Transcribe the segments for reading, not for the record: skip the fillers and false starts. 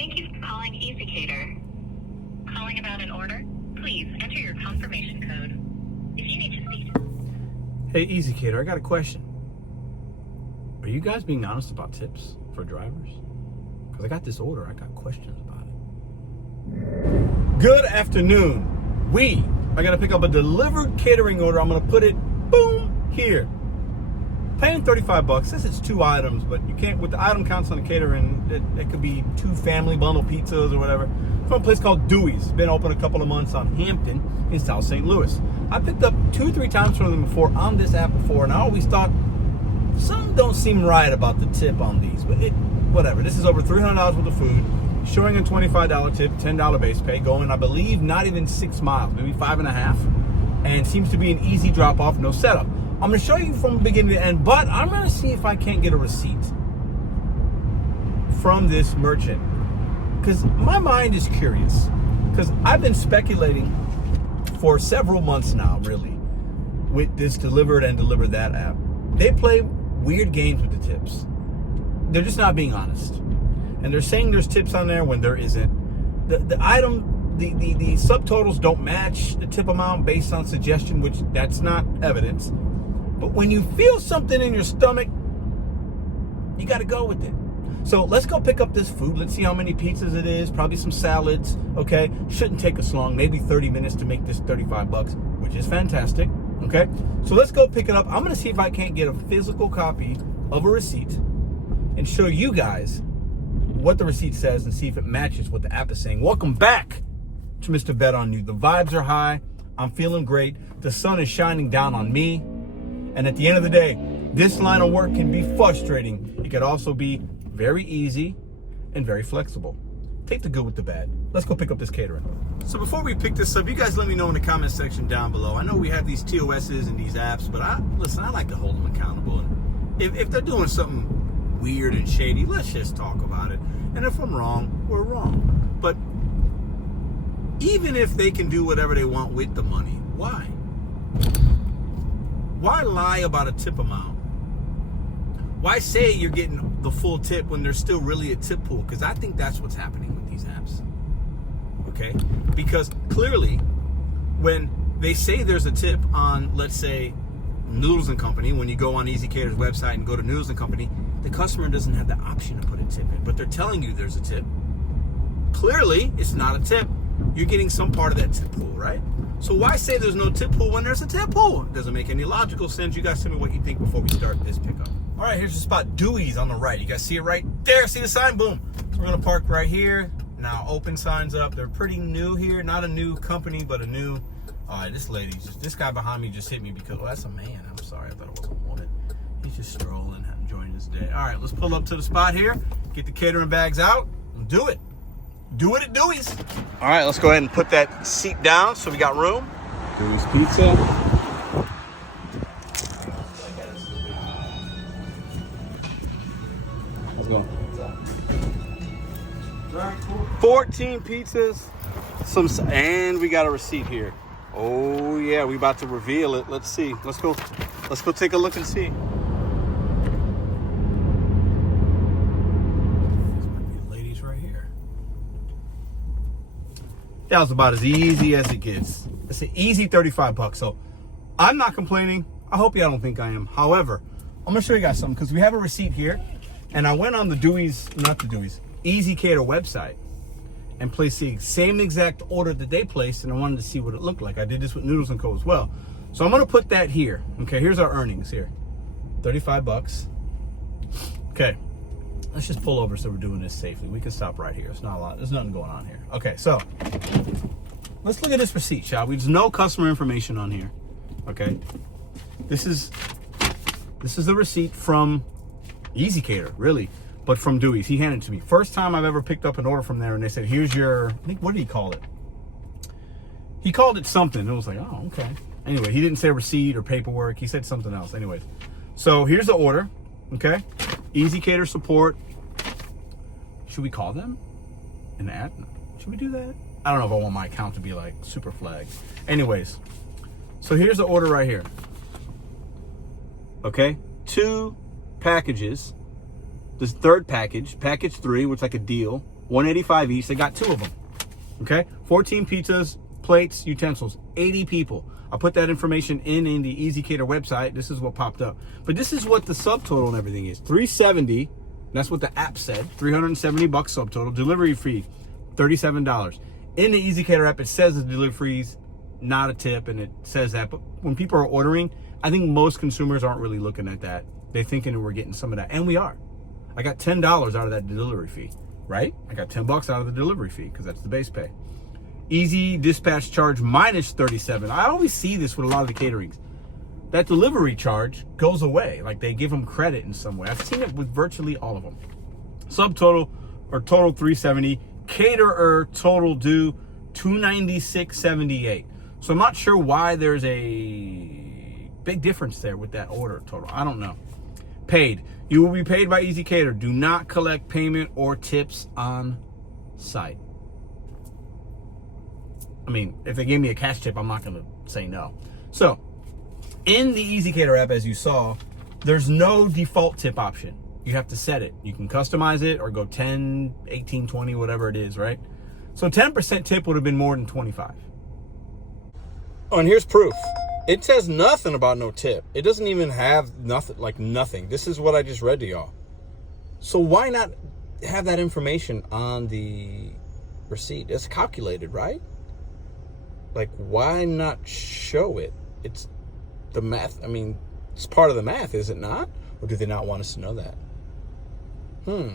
Thank you for calling Easy Cater. Calling about an order? Please enter your confirmation code. If you need to speak to... Hey, Easy Cater, I got a question. Are you guys being honest about tips for drivers? Because I got this order, I got questions about it. Good afternoon. I gotta pick up a delivered catering order. I'm gonna put it, boom, here. Paying $35. This is 2 items, but you can't, with the item counts on the catering, it could be 2 family bundle pizzas or whatever. From a place called Dewey's. Been open a couple of months on Hampton in South St. Louis. I picked up 2-3 times from them before on this app before, and I always thought something don't seem right about the tip on these, but whatever. This is over $300 worth of food, showing a $25 tip, $10 base pay, going, I believe, not even 6 miles, maybe 5.5, and seems to be an easy drop off, no setup. I'm going to show you from beginning to end, but I'm going to see if I can't get a receipt from this merchant, because my mind is curious, because I've been speculating for several months now, really, with this Delivered and Deliver That app. They play weird games with the tips. They're just not being honest, and they're saying there's tips on there when there isn't. The subtotals don't match the tip amount based on suggestion, which that's not evidence. But when you feel something in your stomach, you got to go with it. So let's go pick up this food. Let's see how many pizzas it is. Probably some salads. Okay, shouldn't take us long. Maybe 30 minutes to make this $35, which is fantastic. Okay, so let's go pick it up. I'm gonna see if I can't get a physical copy of a receipt and show you guys what the receipt says and see if it matches what the app is saying. Welcome back to Mr.BetonYou. The vibes are high. I'm feeling great. The sun is shining down on me. And at the end of the day, this line of work can be frustrating. It could also be very easy and very flexible. Take the good with the bad. Let's go pick up this catering. So before we pick this up, you guys let me know in the comment section down below. I know we have these TOSs and these apps, but I like to hold them accountable. And if they're doing something weird and shady, let's just talk about it. And if I'm wrong, we're wrong. But even if they can do whatever they want with the money, why? Why lie about a tip amount? Why say you're getting the full tip when there's still really a tip pool? Because I think that's what's happening with these apps. Okay? Because clearly, when they say there's a tip on, let's say, Noodles & Company, when you go on Easy Cater's website and go to Noodles & Company, the customer doesn't have the option to put a tip in, but they're telling you there's a tip. Clearly, it's not a tip. You're getting some part of that tip pool, right? So why say there's no tip pool when there's a tip pool? It doesn't make any logical sense. You guys tell me what you think before we start this pickup. All right, here's the spot. Dewey's on the right. You guys see it right there? See the sign? Boom. So we're going to park right here. Now, open signs up. They're pretty new here. Not a new company, but a new... All right, this guy behind me just hit me because... Oh, that's a man. I'm sorry. I thought it was a woman. He's just strolling, enjoying his day. All right, let's pull up to the spot here. Get the catering bags out and do it. Do it at Dewey's. All right, let's go ahead and put that seat down so we got room. Dewey's Pizza. Let's go. 14 pizzas. And we got a receipt here. Oh yeah, we about to reveal it. Let's see. Let's go take a look and see. That was about as easy as it gets. It's an easy $35. So I'm not complaining. I hope y'all don't think I am. However, I'm gonna show you guys something because we have a receipt here. And I went on the Easy Cater website and placed the same exact order that they placed, and I wanted to see what it looked like. I did this with Noodles & Co. as well. So I'm gonna put that here. Okay, here's our earnings here. $35. Okay. Let's just pull over so we're doing this safely. We can stop right here. It's not a lot. There's nothing going on here. Okay, so let's look at this receipt, shall we? There's no customer information on here. Okay, this is the receipt from Easy Cater, really, but from Dewey's. He handed it to me. First time I've ever picked up an order from there, and they said, "Here's your," I think, what did he call it? He called it something. It was like, oh, okay. Anyway, he didn't say receipt or paperwork. He said something else. Anyways, so here's the order. Okay. Easy Cater support. Should we call them and add? Should we do that? I don't know if I want my account to be like super flagged. Anyways, so here's the order right here. Okay, 2 packages this third package 3, which is like a deal, $185 each. They got 2 of them. Okay, 14 pizzas, plates, utensils, 80 people. I'll put that information in the EasyCater website. This is what popped up. But this is what the subtotal and everything is. $370. That's what the app said. $370 subtotal. Delivery fee, $37. In the EasyCater app, it says the delivery fee's not a tip, and it says that. But when people are ordering, I think most consumers aren't really looking at that. They're thinking that we're getting some of that, and we are. I got $10 out of that delivery fee, right? I got $10 out of the delivery fee because that's the base pay. Easy dispatch charge minus $37. I always see this with a lot of the caterings. That delivery charge goes away. Like they give them credit in some way. I've seen it with virtually all of them. Subtotal or total $370. Caterer total due $296.78. So I'm not sure why there's a big difference there with that order total. I don't know. Paid. You will be paid by EasyCater. Do not collect payment or tips on site. I mean, if they gave me a cash tip, I'm not going to say no. So, in the EasyCater app, as you saw, there's no default tip option. You have to set it. You can customize it or go 10, 18, 20, whatever it is, right? So 10% tip would have been more than 25. Oh, and here's proof. It says nothing about no tip. It doesn't even have nothing, like nothing. This is what I just read to y'all. So why not have that information on the receipt? It's calculated, right? Like, why not show it? It's the math. I mean, it's part of the math, is it not? Or do they not want us to know that?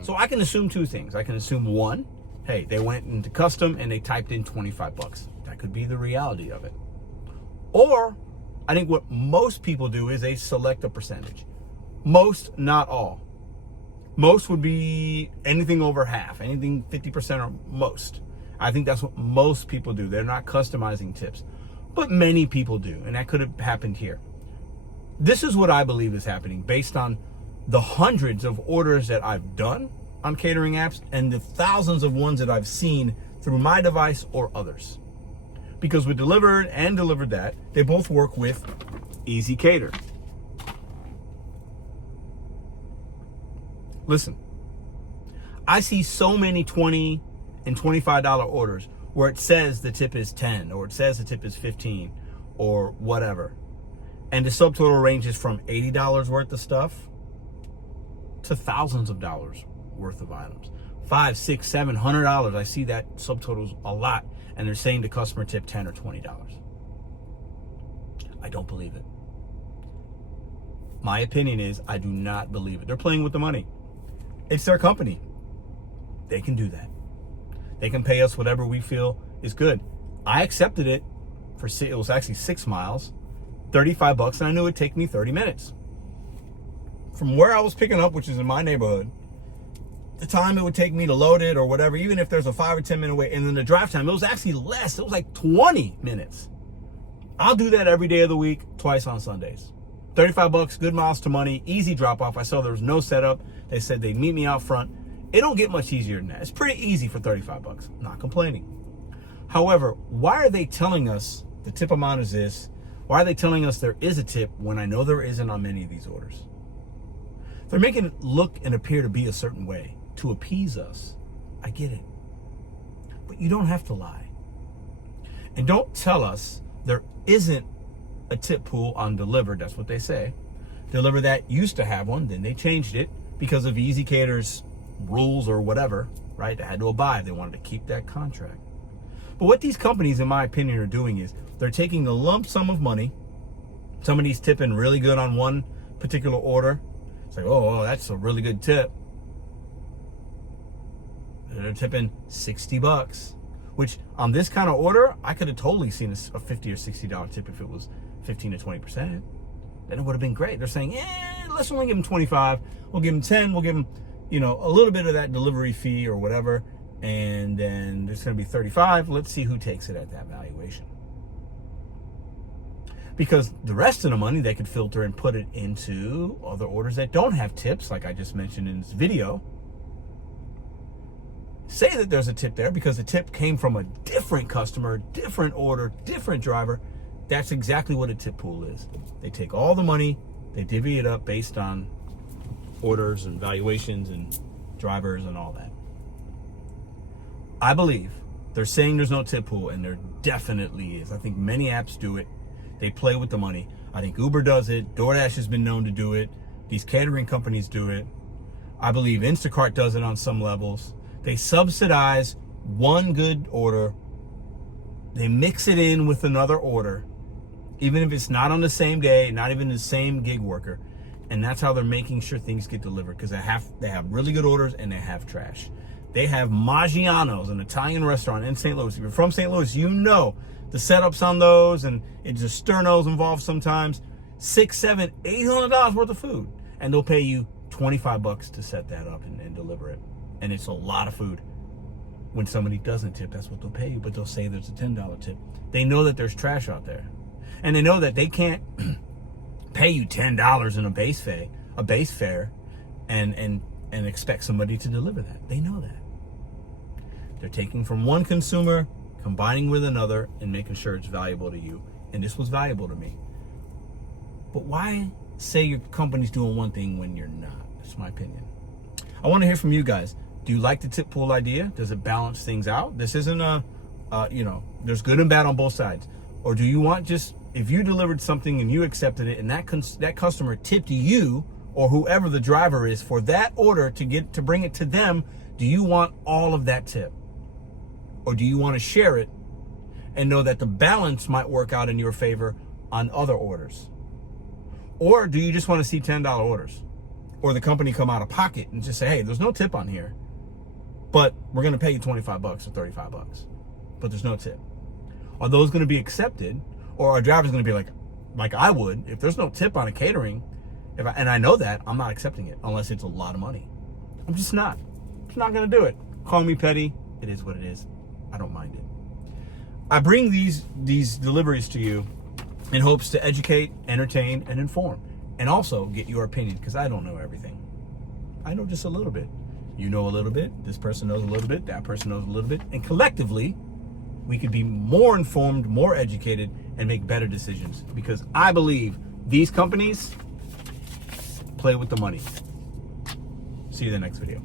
So I can assume 2 things. I can assume 1, hey, they went into custom and they typed in $25. That could be the reality of it. Or I think what most people do is they select a percentage. Most, not all. Most would be anything over half, anything 50% or most. I think that's what most people do. They're not customizing tips, but many people do, and that could have happened here. This is what I believe is happening based on the hundreds of orders that I've done on catering apps and the thousands of ones that I've seen through my device or others. Because with Delivered and Delivered That, they both work with EasyCater. Listen, I see so many $20 and $25 orders where it says the tip is 10 or it says the tip is 15 or whatever. And the subtotal ranges from $80 worth of stuff to thousands of dollars worth of items. $500, $600, $700. I see that subtotals a lot. And they're saying the customer tip $10 or $20. I don't believe it. My opinion is I do not believe it. They're playing with the money. It's their company. They can do that. They can pay us whatever we feel is good. I accepted it for, it was actually 6 miles, $35, and I knew it'd take me 30 minutes. From where I was picking up, which is in my neighborhood, the time it would take me to load it or whatever, even if there's a 5 or 10 minute wait, and then the drive time, it was actually less. It was like 20 minutes. I'll do that every day of the week, twice on Sundays. $35, good miles to money, easy drop off. I saw there was no setup. They said they'd meet me out front. It don't get much easier than that. It's pretty easy for $35. Not complaining. However, why are they telling us the tip amount is this? Why are they telling us there is a tip when I know there isn't on many of these orders? They're making it look and appear to be a certain way to appease us. I get it. But you don't have to lie. And don't tell us there isn't a tip pool on Delivered. That's what they say. Delivered That used to have one, then they changed it because of EasyCater's rules or whatever, right? They had to abide. They wanted to keep that contract. But what these companies, in my opinion, are doing is they're taking the lump sum of money. Somebody's tipping really good on one particular order. It's like, oh, that's a really good tip. They're tipping $60, which on this kind of order, I could have totally seen a $50 or $60 tip if it was 15 to 20%. Then it would have been great. They're saying, let's only give them 25. We'll give them 10. We'll give them, a little bit of that delivery fee or whatever. And then there's going to be 35. Let's see who takes it at that valuation. Because the rest of the money they could filter and put it into other orders that don't have tips, like I just mentioned in this video. Say that there's a tip there because the tip came from a different customer, different order, different driver. That's exactly what a tip pool is. They take all the money, they divvy it up based on orders and valuations and drivers and all that. I believe they're saying there's no tip pool, and there definitely is. I think many apps do it. They play with the money. I think Uber does it. DoorDash has been known to do it. These catering companies do it. I believe Instacart does it on some levels. They subsidize one good order. They mix it in with another order, even if it's not on the same day, not even the same gig worker. And that's how they're making sure things get delivered, because they have really good orders and they have trash. They have Maggiano's, an Italian restaurant in St. Louis. If you're from St. Louis, you know the setups on those, and it's just sternos involved sometimes. $600, $700, $800 worth of food. And they'll pay you $25 to set that up and deliver it. And it's a lot of food. When somebody doesn't tip, that's what they'll pay you, but they'll say there's a $10 tip. They know that there's trash out there. And they know that they can't pay you $10 in a base fare and expect somebody to deliver that. They know that. They're taking from one consumer, combining with another, and making sure it's valuable to you. And this was valuable to me. But why say your company's doing one thing when you're not? That's my opinion. I want to hear from you guys. Do you like the tip pool idea? Does it balance things out? This isn't there's good and bad on both sides. Or do you want just, if you delivered something and you accepted it and that customer tipped you or whoever the driver is for that order to bring it to them, do you want all of that tip? Or do you want to share it and know that the balance might work out in your favor on other orders? Or do you just want to see $10 orders? Or the company come out of pocket and just say, hey, there's no tip on here, but we're going to pay you $25 or $35, but there's no tip. Are those going to be accepted? Or are drivers going to be like I would, if there's no tip on a catering, and I know that, I'm not accepting it unless it's a lot of money. I'm just not. I'm not going to do it. Call me petty. It is what it is. I don't mind it. I bring these deliveries to you in hopes to educate, entertain, and inform. And also get your opinion, because I don't know everything. I know just a little bit. You know a little bit. This person knows a little bit. That person knows a little bit. And collectively, we could be more informed, more educated, and make better decisions. Because I believe these companies play with the money. See you in the next video.